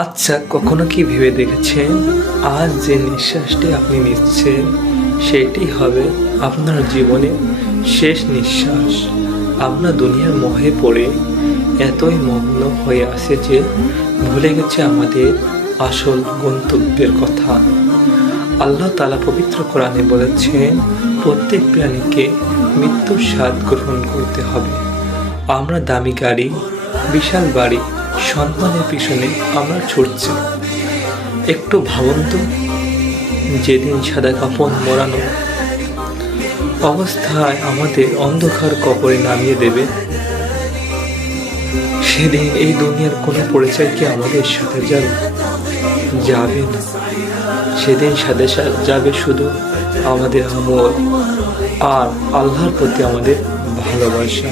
আচ্ছা, কখনো কি ভেবে দেখেছেন আজ যে নিঃশ্বাসটি আপনি নিচ্ছেন সেটি হবে আপনার জীবনের শেষ নিঃশ্বাস। আমরা দুনিয়ার মোহে পড়ে এতই মগ্ন হয়ে আছে যে ভুলে গেছে আমাদের আসল গন্তব্যের কথা। আল্লাহ তাআলা পবিত্র কোরআনে বলেছেন, প্রত্যেক প্রাণীকে মৃত্যুর স্বাদ গ্রহণ করতে হবে। আমরা দামি গাড়ি, বিশাল বাড়ি, সম্মানের পিছনে আমরা ছুটছি। একটু ভাবুন তো, যেদিন সাদা কাপড় মোড়ানো অবস্থায় আমাদের অন্ধকার কবরে নামিয়ে দেবে, সেদিন এই দুনিয়ার কোনো পরিচয় কি আমাদের সাথে যাবে না। সেদিন সাথে যাবে শুধু আমাদের আমল আর আল্লাহর প্রতি আমাদের ভালোবাসা।